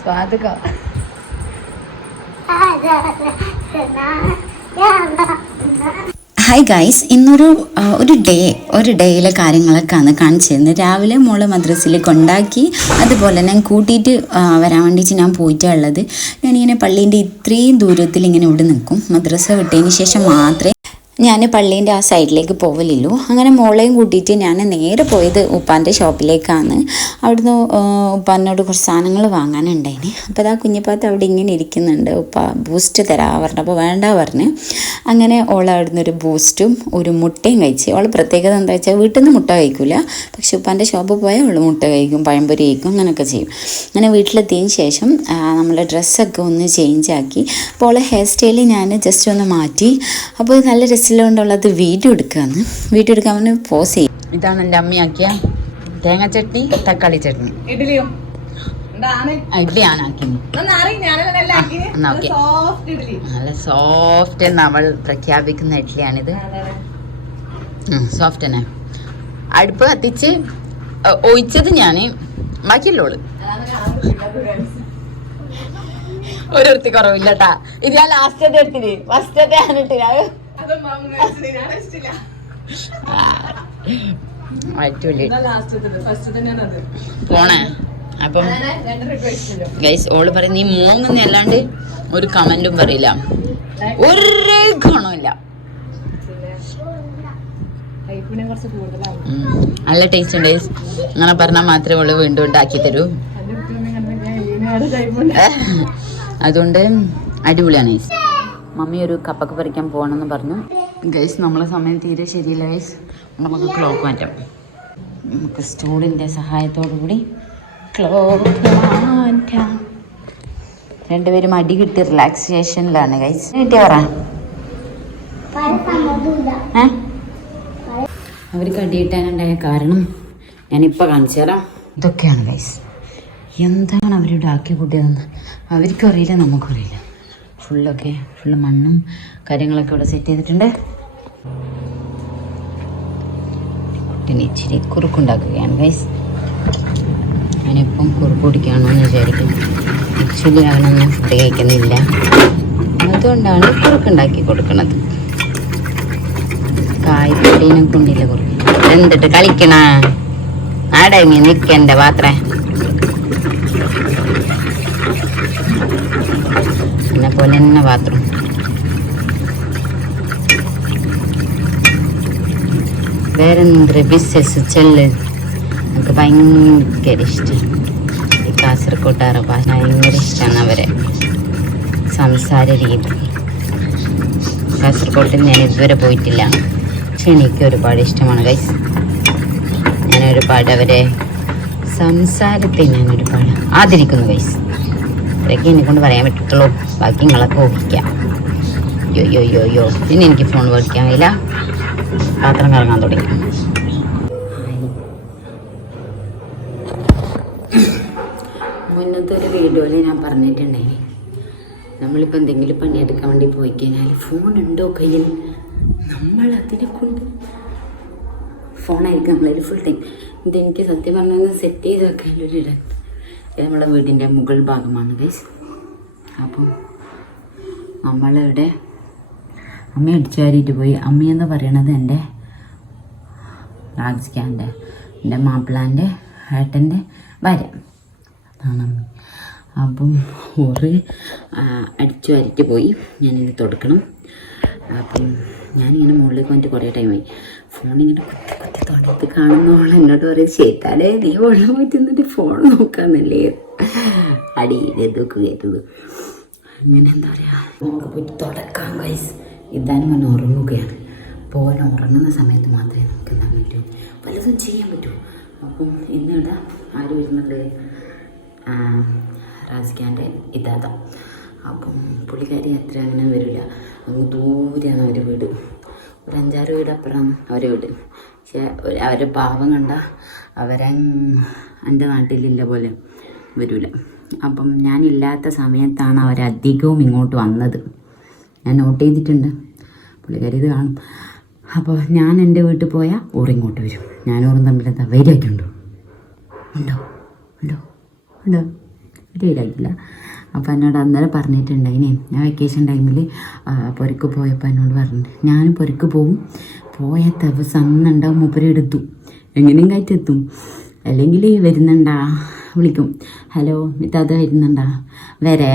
स्वाद का hi guys, ഇന്നൊരു ഡേയിലെ കാര്യങ്ങളൊക്കെയാണ് കാണിച്ചു തരുന്നത്. രാവിലെ മോളെ മദ്രസയിൽ കൊണ്ടാക്കി, അതുപോലെ ഞാൻ കൂട്ടിയിട്ട് വരാൻ വേണ്ടിയിട്ട് ഞാൻ പോയിട്ടുള്ളത്. ഞാനിങ്ങനെ പള്ളീൻ്റെ ഇത്രയും ദൂരത്തിൽ ഇങ്ങനെ ഇവിടെ നിൽക്കും. മദ്രസ വിട്ടതിന് ശേഷം മാത്രമേ ഞാൻ പള്ളീൻ്റെ ആ സൈഡിലേക്ക് പോവലുള്ളൂ. അങ്ങനെ മോളെയും കൂട്ടിയിട്ട് ഞാൻ നേരെ പോയത് ഉപ്പാൻ്റെ ഷോപ്പിലേക്കാണ്. അവിടുന്ന് ഉപ്പാനോട് കുറച്ച് സാധനങ്ങൾ വാങ്ങാനുണ്ടായിന്. അപ്പോൾ അതാ കുഞ്ഞിപ്പാത്ത് അവിടെ ഇങ്ങനെ ഇരിക്കുന്നുണ്ട്. ഉപ്പ ബൂസ്റ്റ് തരാ പറഞ്ഞപ്പോൾ വേണ്ട പറഞ്ഞ്. അങ്ങനെ ഓൾ അവിടുന്ന് ഒരു ബൂസ്റ്റും ഒരു മുട്ടയും കഴിച്ച്. ഓൾ പ്രത്യേകത എന്താ വെച്ചാൽ വീട്ടിൽ നിന്ന് മുട്ട കഴിക്കില്ല, പക്ഷെ ഉപ്പാൻ്റെ ഷോപ്പിൽ പോയാൽ അവൾ മുട്ട കഴിക്കും, പഴംപൊരി കഴിക്കും, അങ്ങനെയൊക്കെ ചെയ്യും. അങ്ങനെ വീട്ടിലെത്തിയതിന് ശേഷം നമ്മൾ ഡ്രസ്സൊക്കെ ഒന്ന് ചേഞ്ച് ആക്കി. അപ്പോൾ ഓളെ ഹെയർ സ്റ്റൈൽ ഞാൻ ജസ്റ്റ് ഒന്ന് മാറ്റി. അപ്പോൾ നല്ല രസമുള്ളത് വീഡിയോ എടുക്കുകയാണ്. വീഡിയോ എടുക്കാൻ വേണ്ടി പോസ് ചെയ്യും. ഇതാണ് എൻ്റെ അമ്മയാക്കിയ തേങ്ങ ചട്നി, തക്കാളി ചട്നി. ഇഡ്ഡലിയാണ് ആക്കിയത്. നല്ല സോഫ്റ്റ് എന്ന് അവൾ പ്രഖ്യാപിക്കുന്ന ഇഡ്ഡലിയാണിത്. സോഫ്റ്റ് തന്നെ. അടുപ്പ് കത്തിച്ച് ഒഴിച്ചത് ഞാൻ, ബാക്കിയുള്ളോള് ഒരുത്തി കുറവില്ലട്ടാ. ഇത് ഞാൻ ലാസ്റ്റത്തെ എടുത്തിട്ട് ഫസ്റ്റത്തെ ഞാനിട്ടില്ല. പോണേ. അപ്പം ഗൈസ് ഓള് പറയും നീ മൂങ്ങുന്ന അല്ലാണ്ട് ഒരു കമന്റും പറയില്ല, ഒരു ഗുണമില്ല. നല്ല ടേസ്റ്റ് ഉണ്ട്. അങ്ങനെ പറഞ്ഞാൽ മാത്രമേ ഓള് വീണ്ടും ഉണ്ടാക്കി തരൂ. അതുകൊണ്ട് അടിപൊളിയാണ്. മമ്മി ഒരു കപ്പൊക്കെ പറിക്കാൻ പോകണമെന്ന് പറഞ്ഞു. ഗൈസ് നമ്മളെ സമയം തീരെ ശരിയില്ല ഗൈസ്. നമുക്ക് ക്ലോക്ക് മാറ്റാം. നമുക്ക് സ്റ്റൂളിൻ്റെ സഹായത്തോടു കൂടി ക്ലോക്ക് മാറ്റാം. രണ്ടുപേരും അടി കിട്ടി റിലാക്സേഷനിലാണ് ഗൈസ്. കിട്ടിയ പറ അവർക്ക് അടി കിട്ടാനുണ്ടായ കാരണം ഞാനിപ്പോൾ കാണിച്ചു തരാം. ഇതൊക്കെയാണ് ഗൈസ്. എന്താണ് അവരുടെ ആക്കി കൂട്ടിയതെന്ന് അവർക്കും അറിയില്ല, നമുക്കും അറിയില്ല. ഫുള്ള് മണ്ണും കാര്യങ്ങളൊക്കെ ഇവിടെ സെറ്റ് ചെയ്തിട്ടുണ്ട്. കുട്ടീനെ ഇച്ചിരി കുറുക്കുണ്ടാക്കുകയാണ് ഗൈസ്. ഞാനിപ്പം കുറുക്ക് കുടിക്കുകയാണോ എന്ന് വിചാരിക്കുന്നു. ആക്ച്വലി അവനൊന്നും ഫുഡ് കഴിക്കുന്നില്ല, അതുകൊണ്ടാണ് കുറുക്കുണ്ടാക്കി കൊടുക്കുന്നത്. കായ്പൊടീനെ കൊണ്ടില്ല കുറുക്ക്. എന്തിട്ട് കളിക്കണ അടങ്ങി നിൽക്കണ്ട പാത്രേ. എന്നെ പോലെ തന്നെ പാത്രം. വേറെന്തൊരു ബിസിനസ് ചെല്ല് എനിക്ക് ഭയങ്കര ഇഷ്ടം. ഈ കാസർഗോട്ടാറ് ഭാഷ ഭയങ്കര ഇഷ്ടമാണ്. അവരെ സംസാര രീതി. കാസർഗോട്ടിൽ ഞാൻ ഇതുവരെ പോയിട്ടില്ല, പക്ഷെ എനിക്ക് ഒരുപാട് ഇഷ്ടമാണ് ഗൈസ്. ഞാൻ ഒരുപാട് അവരെ സംസാരത്തെ ഞാൻ ഒരുപാട് ആദരിക്കുന്നു ഗൈസ്. ഇതൊക്കെ എന്നെ കൊണ്ട് പറയാൻ പറ്റത്തുള്ളൂ, ബാക്കി നിങ്ങളൊക്കെ ഊഹിക്കാം. യോ പിന്നെ എനിക്ക് ഫോൺ മേടിക്കാൻ കഴിയില്ല. പാത്രം കറങ്ങാൻ തുടങ്ങി. മുന്നത്തെ ഒരു വീഡിയോയിൽ ഞാൻ പറഞ്ഞിട്ടുണ്ടായി, നമ്മളിപ്പോൾ എന്തെങ്കിലും പണിയെടുക്കാൻ വേണ്ടി പോയി കഴിഞ്ഞാൽ ഫോൺ ഉണ്ടോ കയ്യിൽ, നമ്മൾ അതിനെ കൊണ്ട് ഫോണായിരിക്കും നമ്മളതിൽ ഫുൾ ടൈം. ഇതെനിക്ക് സത്യം പറഞ്ഞാൽ സെറ്റ് ചെയ്ത് വെക്കാനൊരിടം. ഇത് നമ്മുടെ വീടിൻ്റെ മുകൾ ഭാഗമാണ് ഗൈസ്. അപ്പം നമ്മളിവിടെ അമ്മ അടിച്ചു വാരിയിട്ട് പോയി. അമ്മയെന്ന് പറയണത് എൻ്റെ രാജിക്കാൻ്റെ, എൻ്റെ മാപ്പിളാൻ്റെ ഏട്ടൻ്റെ ഭാര്യ അതാണ് അമ്മ. അപ്പം ഒരു അടിച്ചു വാരിയിട്ട് പോയി. ഞാനിത് തുടക്കണം. അപ്പം ഞാനിങ്ങനെ മുകളിലേക്ക് വന്നിട്ട് കുറേ ടൈമായി. ഫോണിങ്ങനെ കുത്തി തുടങ്ങി കാണുന്നോളം എന്നോട് പറയും, ചേട്ടാലേ നീ വെള്ളം പോയിട്ട് എന്നിട്ട് ഫോൺ നോക്കാന്നല്ലേ അടിയിലെതൊക്കെ കയറ്റത്. അങ്ങനെ എന്താ പറയുക, നമുക്ക് പോയിട്ട് തുടക്കാം ഗൈസ്. ഇതാനും അവൻ ഉറങ്ങുകയാണ്. അപ്പോൾ അവൻ ഉറങ്ങുന്ന സമയത്ത് മാത്രമേ നമുക്ക് എന്താ പറ്റൂ, പലതും ചെയ്യാൻ പറ്റൂ. അപ്പം ഇന്നിവിടെ ആര് വരുന്നുണ്ട്, രാജിക്കാൻ്റെ ഇതാത. അപ്പം പുള്ളിക്കാരി അത്ര അങ്ങനെ വരില്ല, അങ്ങ് ദൂരെയാണ് അവരുടെ വീട്. ഒരു 5-6 വീട് അപ്പുറമാണ് അവരുടെ വീട്. പക്ഷേ അവരെ പാവം കണ്ട അവരെ എൻ്റെ നാട്ടിലില്ല പോലെ വരില്ല. അപ്പം ഞാനില്ലാത്ത സമയത്താണ് അവരധികവും ഇങ്ങോട്ട് വന്നത്. ഞാൻ നോട്ട് ചെയ്തിട്ടുണ്ട്, പുള്ളിക്കാരി ഇത് കാണും. അപ്പോൾ ഞാൻ എൻ്റെ വീട്ടിൽ പോയാൽ ഓറിങ്ങോട്ട് വരും. ഞാനോറും തമ്മിൽ എന്താ വൈരായിട്ടുണ്ടോ? ഉണ്ടോ ശരിയായില്ല. അപ്പോൾ എന്നോട് അന്നേരം പറഞ്ഞിട്ടുണ്ടായിനെ ഞാൻ വെക്കേഷൻ ടൈമിൽ പൊരക്ക് പോയപ്പോൾ എന്നോട് പറഞ്ഞിട്ട് ഞാൻ പൊരക്ക് പോയ ദിവസം അന്നുണ്ടാവും മൂപ്പര് എടുത്തു എങ്ങനെയും കയറ്റെത്തും. അല്ലെങ്കിൽ വരുന്നുണ്ടാ വിളിക്കും, ഹലോ ഇത്താത്ത വരുന്നുണ്ടാ, വരേ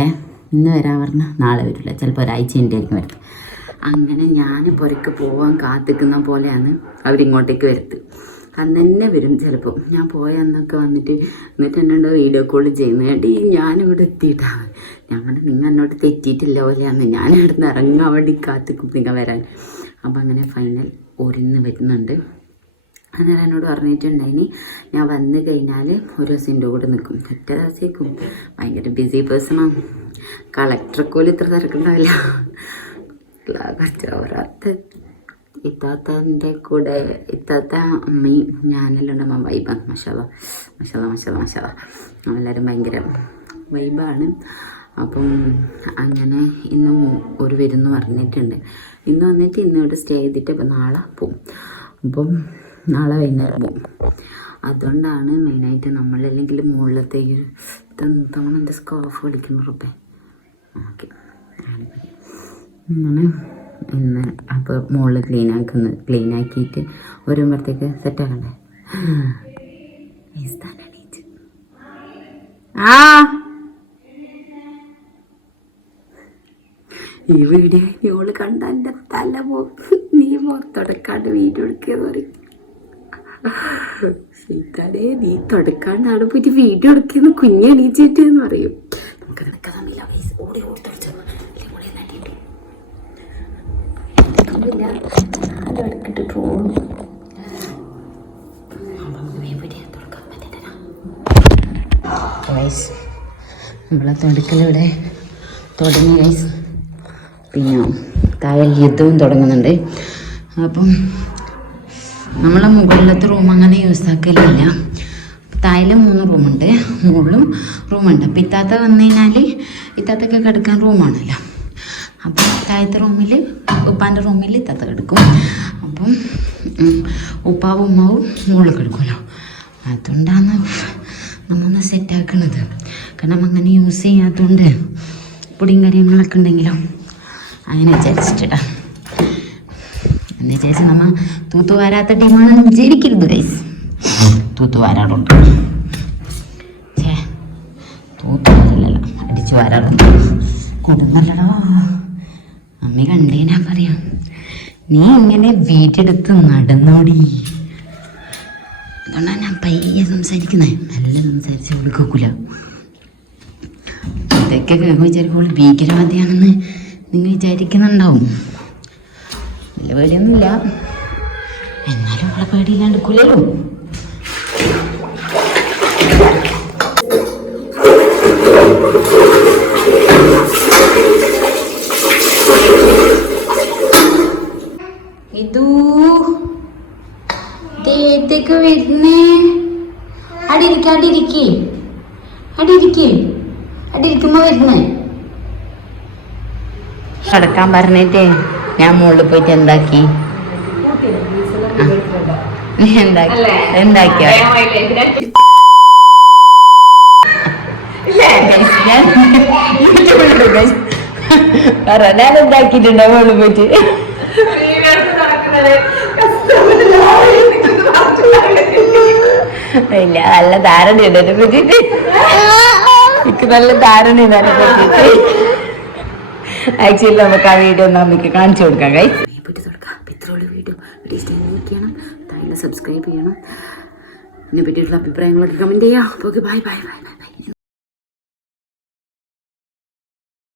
ഇന്ന് വരാൻ പറഞ്ഞാൽ നാളെ വരില്ല, ചിലപ്പോൾ ഒരാഴ്ച എൻ്റെ ആയിരിക്കും വരുന്നത്. അങ്ങനെ ഞാൻ പുരക്ക് പോകാൻ കാത്തിക്കുന്ന പോലെയാണ് അവരിങ്ങോട്ടേക്ക് വരുത്ത്. അന്ന് തന്നെ വരും ചിലപ്പോൾ. ഞാൻ പോയ അന്നൊക്കെ എന്നിട്ട് എന്നോട് വീഡിയോ കോൾ ചെയ്യുന്നത്, ഏട്ടി ഞാനിവിടെ എത്തിയിട്ടാണ്. ഞാൻ പറഞ്ഞു നിങ്ങൾ എന്നോട് തെറ്റിയിട്ടില്ല പോലെയാണ്, ഞാൻ ഇവിടുന്ന് ഇറങ്ങാൻ വേണ്ടി കാത്തിക്കും നിങ്ങൾ വരാൻ. അപ്പം അങ്ങനെ ഫൈനൽ ഒരുന്ന് വരുന്നുണ്ട്. അന്നേരം എന്നോട് പറഞ്ഞിട്ടുണ്ടായിനി ഞാൻ വന്നു കഴിഞ്ഞാൽ ഒരു ദിവസം എൻ്റെ കൂടെ നിൽക്കും. ഒറ്റ ദിവസത്തേക്കും ഭയങ്കര ബിസി പേഴ്സണാണ്. കളക്ടറെക്കോലും ഇത്ര തിരക്കുണ്ടാവില്ല. കുറച്ച് ഓരോരുത്ത ഇത്താത്തൻ്റെ കൂടെ ഇത്താത്ത അമ്മയും ഞാനെല്ലാം ഉണ്ടാകുമ്പോൾ വൈബാണ്. മഷാല മഷാല മഷാല മഷാല എല്ലാവരും ഭയങ്കര വൈബാണ്. അപ്പം അങ്ങനെ ഇന്നും ഒരു വരുന്നു പറഞ്ഞിട്ടുണ്ട്. ഇന്ന് വന്നിട്ട് ഇന്നിവിടെ സ്റ്റേ ചെയ്തിട്ട് ഇപ്പം നാളെ പോവും. അപ്പം നാളെ വൈകുന്നേരം പോവും. അതുകൊണ്ടാണ് മെയിനായിട്ട് നമ്മളല്ലെങ്കിൽ മുകളിലത്തേക്ക് തവണ എൻ്റെ സ്കാർഫ് കളിക്കുന്നു റബ്ബേ. ഓക്കെ അങ്ങനെ ഇന്ന് അപ്പോൾ മുകളിൽ ക്ലീൻ ആക്കിയിട്ട് വരുമ്പോഴത്തേക്ക് സെറ്റാക്കണ്ടേ. ഈ വീഡിയോ ഇവള് കണ്ട എൻ്റെ തല നീ തുടക്കാണ്ട് വീഡിയോ എടുക്കുകയെന്ന് പറയും. സീതാടേ നീ തുടക്കാണ്ട് അവിടെ പോയിട്ട് വീഡിയോ എടുക്കുന്ന കുഞ്ഞെണീച്ചിട്ട് എന്ന് പറയും. നമുക്ക് നിനക്ക് തമ്മിൽ ഓടി ഓടി തുടച്ചു എടുക്കിട്ട് ട്രോളും. നമ്മളെ തുടക്കലിവിടെ തുടങ്ങി ഗൈസ്. പിന്നെ താഴെ യുദ്ധവും തുടങ്ങുന്നുണ്ട്. അപ്പം നമ്മളെ മുകളിലത്തെ റൂം അങ്ങനെ യൂസ് ആക്കലില്ല. താഴെ 3 റൂമുണ്ട്, മുകളിലും റൂമുണ്ട്. അപ്പം ഇത്താത്ത വന്നു കഴിഞ്ഞാൽ ഇത്താത്തൊക്കെ കിടക്കാൻ റൂമാണല്ലോ. അപ്പം താഴത്തെ റൂമിൽ ഉപ്പാൻ്റെ റൂമിൽ ഇത്താത്ത കിടക്കും. അപ്പം ഉപ്പാവും ഉമ്മാവും മുകളിൽ കിടക്കുമല്ലോ. അതുകൊണ്ടാണ് നമ്മൊന്ന് സെറ്റാക്കണത്. കാരണം അങ്ങനെ യൂസ് ചെയ്യാത്തതുകൊണ്ട് പൊടിയും കാര്യങ്ങളൊക്കെ ഉണ്ടെങ്കിലോ അങ്ങനെ വിചാരിച്ചിട്ടാ. എന്ന് വിചാരിച്ച് നമ്മൾ തൂത്തുവാരാത്ത ടീമാണെന്ന് വിചാരിക്കരുത് ഗൈസ്. തൂത്തുവാരാറുണ്ട്, തൂത്തുവാരില്ലല്ലോ, അടിച്ചു വാരാറുണ്ട്. കൊടുന്നല്ലടോ അമ്മ കണ്ടേനാ പറയാം, നീ ഇങ്ങനെ വീടെടുത്ത് നടന്നോടി. അതുകൊണ്ടാണ് ഞാൻ പയ്യെ സംസാരിക്കുന്നത്, നല്ല സംസാരിച്ച് കൊടുക്കൂല. ഇതൊക്കെ കേൾക്കുമ്പോൾ വിചാരിക്കുമ്പോൾ ഭീകരവാദിയാണെന്ന് നിങ്ങൾ വിചാരിക്കുന്നുണ്ടാവും. വലിയ പേടിയൊന്നുമില്ല, എന്നാലും അവളെ പേടിയില്ലാണ്ടിരിക്കൂലല്ലോ. ഇതേക്ക് വരുന്നേ, അടിയിരിക്കുമ്പോ വരുന്നേ. കിടക്കാൻ പറഞ്ഞിട്ടേ ഞാൻ മുകളിൽ പോയിട്ട് എന്താക്കിയോ ഞാൻ എന്താക്കിയിട്ടുണ്ടോ മുകളിൽ പോയിട്ട്? ഇല്ല, നല്ല ധാരണയുണ്ട് എന്നെ പറ്റിട്ട്. എനിക്ക് നല്ല ധാരണയുണ്ട് എന്നെ പറ്റിട്ട്. ആക്ച്വലി നമുക്ക് ആ വീഡിയോ നമുക്ക് കാണിച്ചു കൊടുക്കാം. ഇത്രയുള്ള വീഡിയോ ചെയ്യണം, താങ്കൾ സബ്സ്ക്രൈബ് ചെയ്യണം. ഇതിനെ പറ്റിയിട്ടുള്ള അഭിപ്രായങ്ങളൊക്കെ കമൻറ്റ് ചെയ്യാം. Okay, bye bye bye.